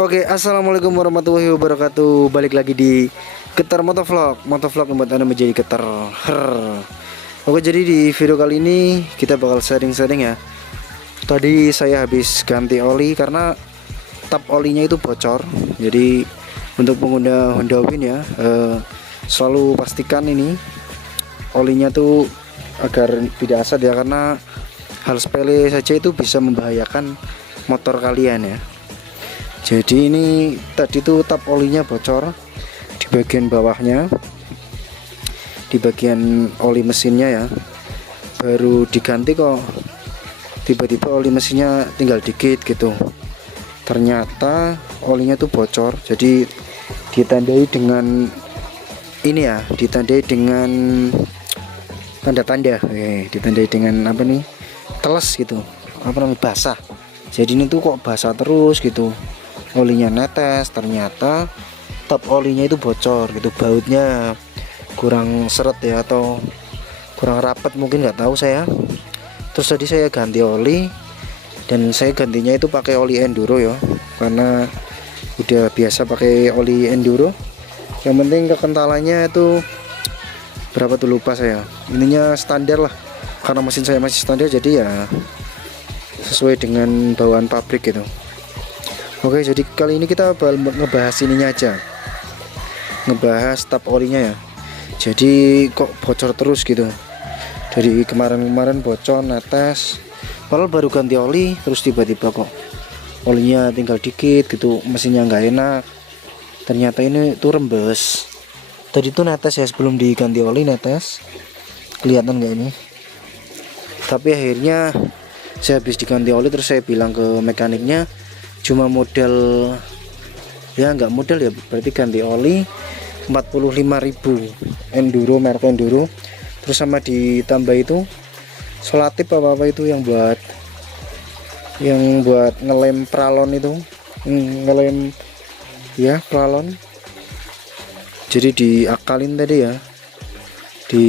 Oke, assalamualaikum warahmatullahi wabarakatuh. Balik lagi di Getar Motovlog membuat Anda menjadi getar. Oke, jadi di video kali ini kita bakal sharing-sharing ya. Tadi saya habis ganti oli karena tap olinya itu bocor. Jadi untuk pengguna Honda Win ya, selalu pastikan ini olinya tuh agar tidak asat ya, karena hal sepele saja itu bisa membahayakan motor kalian ya. Jadi ini tadi tuh tap olinya bocor di bagian bawahnya, di bagian oli mesinnya ya. Baru diganti kok tiba-tiba oli mesinnya tinggal dikit gitu. Ternyata olinya tuh bocor. Jadi ditandai dengan ini ya, ditandai dengan tanda-tanda, ditandai dengan apa nih? Teles gitu. Apa namanya? Basah. Jadi ini tuh kok basah terus gitu. Olinya netes, ternyata tap olinya itu bocor gitu, bautnya kurang seret ya, atau kurang rapat mungkin, nggak tahu saya. Terus tadi saya ganti oli, dan saya gantinya itu pakai oli enduro ya, karena udah biasa pakai oli enduro. Yang penting kekentalannya itu berapa tuh lupa saya, ininya standar lah, karena mesin saya masih standar, jadi ya sesuai dengan bawaan pabrik gitu. Oke, jadi kali ini kita bakal ngebahas ininya aja, ngebahas tap olinya ya. Jadi kok bocor terus gitu, dari kemarin bocor netes, padahal baru ganti oli, terus tiba-tiba kok olinya tinggal dikit gitu, mesinnya nggak enak. Ternyata ini tuh rembes. Tadi tuh netes ya, sebelum diganti oli netes, kelihatan nggak ini? Tapi akhirnya saya habis diganti oli, terus saya bilang ke mekaniknya, cuma modal ya, nggak modal ya, berarti ganti oli 45.000 enduro, merek enduro, terus sama ditambah itu solatip apa itu yang buat ngelem pralon itu, ngelem ya pralon. Jadi diakalin tadi ya, di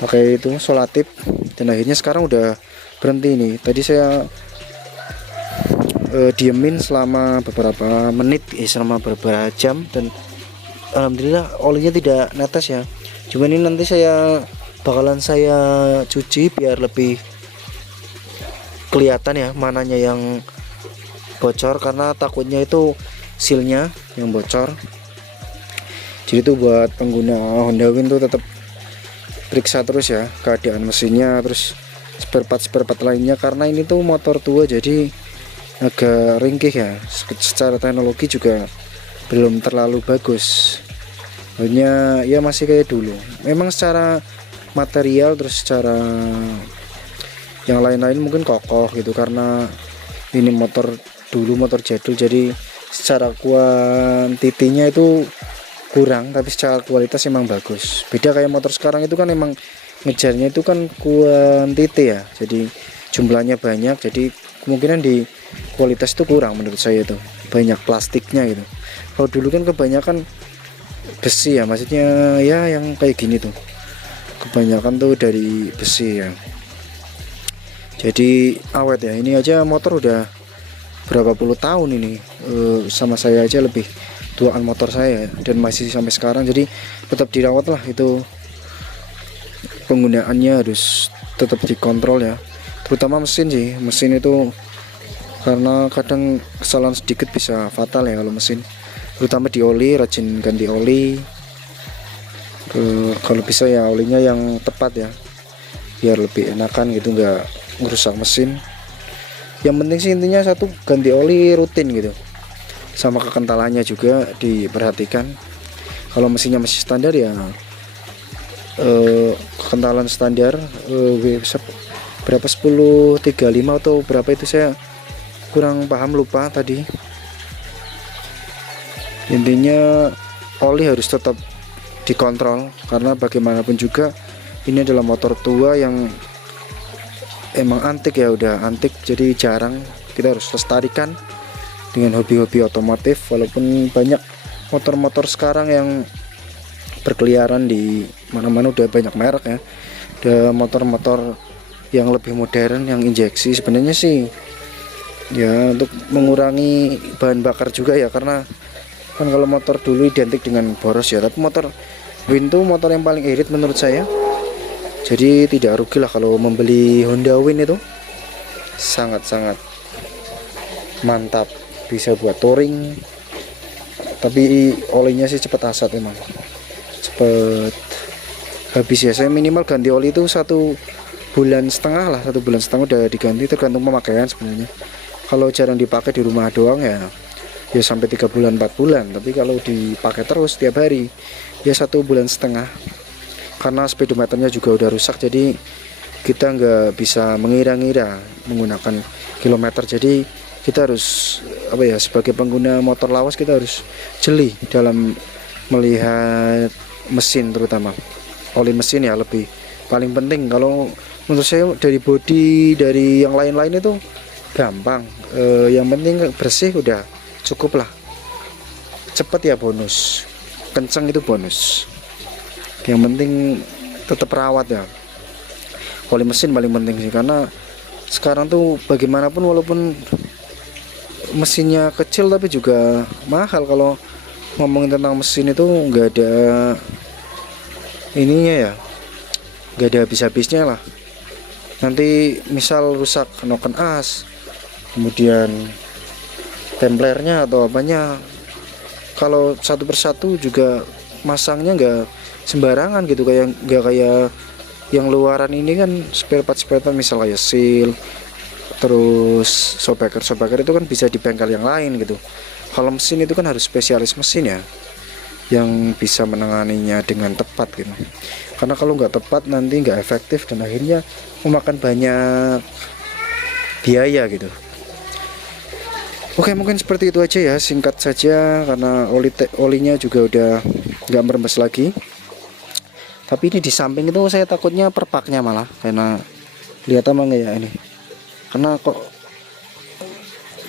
pakai itu solatip, dan akhirnya sekarang udah berhenti nih. Tadi saya diemin selama beberapa menit, selama beberapa jam, dan alhamdulillah olinya tidak netes ya. Cuman ini nanti bakalan saya cuci biar lebih kelihatan ya mananya yang bocor, karena takutnya itu sealnya yang bocor. Jadi itu buat pengguna Honda Win tuh tetap periksa terus ya keadaan mesinnya, terus spare part lainnya, karena ini tuh motor tua jadi agak ringkih ya. Secara teknologi juga belum terlalu bagus, hanya ya masih kayak dulu. Memang secara material terus secara yang lain-lain mungkin kokoh gitu, karena ini motor dulu, motor jadul, jadi secara kuantitinya itu kurang, tapi secara kualitas emang bagus. Beda kayak motor sekarang itu kan emang ngejarnya itu kan kuantiti ya, jadi jumlahnya banyak, jadi kemungkinan di kualitas itu kurang menurut saya, itu banyak plastiknya gitu. Kalau dulu kan kebanyakan besi ya, maksudnya ya yang kayak gini tuh kebanyakan tuh dari besi ya, jadi awet ya. Ini aja motor udah berapa puluh tahun ini, sama saya aja lebih tuaan motor saya, dan masih sampai sekarang, jadi tetap dirawat lah. Itu penggunaannya harus tetap dikontrol ya, terutama mesin sih. Mesin itu karena kadang kesalahan sedikit bisa fatal ya kalau mesin, terutama di oli. Rajin ganti oli, kalau bisa ya olinya yang tepat ya, biar lebih enakan gitu, nggak ngerusak mesin. Yang penting sih intinya satu, ganti oli rutin gitu, sama kekentalannya juga diperhatikan. Kalau mesinnya masih standar ya kekentalan standar, berapa, 1035 atau berapa itu, saya kurang paham, lupa tadi. Intinya oli harus tetap dikontrol, karena bagaimanapun juga ini adalah motor tua yang emang antik ya, udah antik, jadi jarang. Kita harus lestarikan dengan hobi-hobi otomotif. Walaupun banyak motor-motor sekarang yang berkeliaran di mana-mana, udah banyak merek ya, udah motor-motor yang lebih modern, yang injeksi. Sebenarnya sih ya, untuk mengurangi bahan bakar juga ya, karena kan kalau motor dulu identik dengan boros ya, tapi motor Win tuh motor yang paling irit menurut saya. Jadi tidak rugi lah kalau membeli Honda Win itu, sangat-sangat mantap, bisa buat touring. Tapi olinya sih cepet asat, emang cepet habis ya. Saya minimal ganti oli itu 1,5 bulan lah, 1,5 bulan udah diganti, tergantung pemakaian sebenarnya. Kalau jarang dipakai di rumah doang ya sampai 3 bulan 4 bulan, tapi kalau dipakai terus tiap hari ya 1,5 bulan, karena speedometernya juga udah rusak. Jadi kita nggak bisa mengira-ngira menggunakan kilometer. Jadi kita harus apa ya, sebagai pengguna motor lawas kita harus jeli dalam melihat mesin, terutama oli mesin ya, lebih paling penting. Kalau menurut saya dari bodi, dari yang lain-lain itu gampang, yang penting bersih udah cukup lah. Cepet ya bonus, kenceng itu bonus, yang penting tetap rawat ya. Oli mesin paling penting sih, karena sekarang tuh bagaimanapun walaupun mesinnya kecil tapi juga mahal. Kalau ngomongin tentang mesin itu nggak ada ininya ya, nggak ada habis-habisnya lah. Nanti misal rusak noken as, kemudian templernya atau apanya, kalau satu persatu juga masangnya nggak sembarangan gitu, kayak nggak kayak yang luaran ini kan. Spare part misal kayak seal, terus shockbreaker itu kan bisa di bengkel yang lain gitu. Kalau mesin itu kan harus spesialis mesin ya, yang bisa menanganinya dengan tepat gitu. Karena kalau nggak tepat nanti nggak efektif dan akhirnya memakan banyak biaya gitu. Oke, mungkin seperti itu aja ya, singkat saja karena olinya juga udah nggak merembes lagi. Tapi ini di samping itu saya takutnya perpaknya malah, karena lihat emang ya ini, karena kok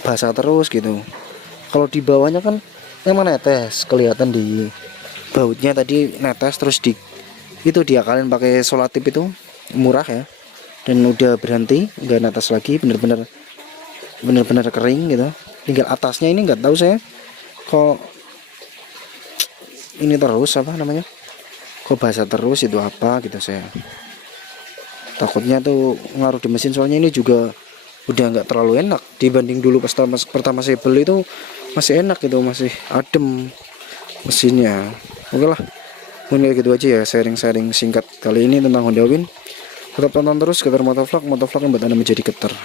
basah terus gitu. Kalau di bawahnya kan emang netes, kelihatan di bautnya tadi netes, terus itu diakalin pakai solatip itu murah ya, dan udah berhenti nggak netes lagi, bener-bener kering gitu. Tinggal atasnya ini nggak tahu saya kok ini terus apa namanya, kok basah terus, itu apa gitu. Saya takutnya tuh ngaruh di mesin, soalnya ini juga udah nggak terlalu enak dibanding dulu pas pertama saya beli itu. Masih enak gitu, masih adem mesinnya. Oke lah, mungkin kayak gitu aja ya sharing singkat kali ini tentang Honda Win. Tetap tonton terus Getar Motovlog yang buat Anda menjadi getar.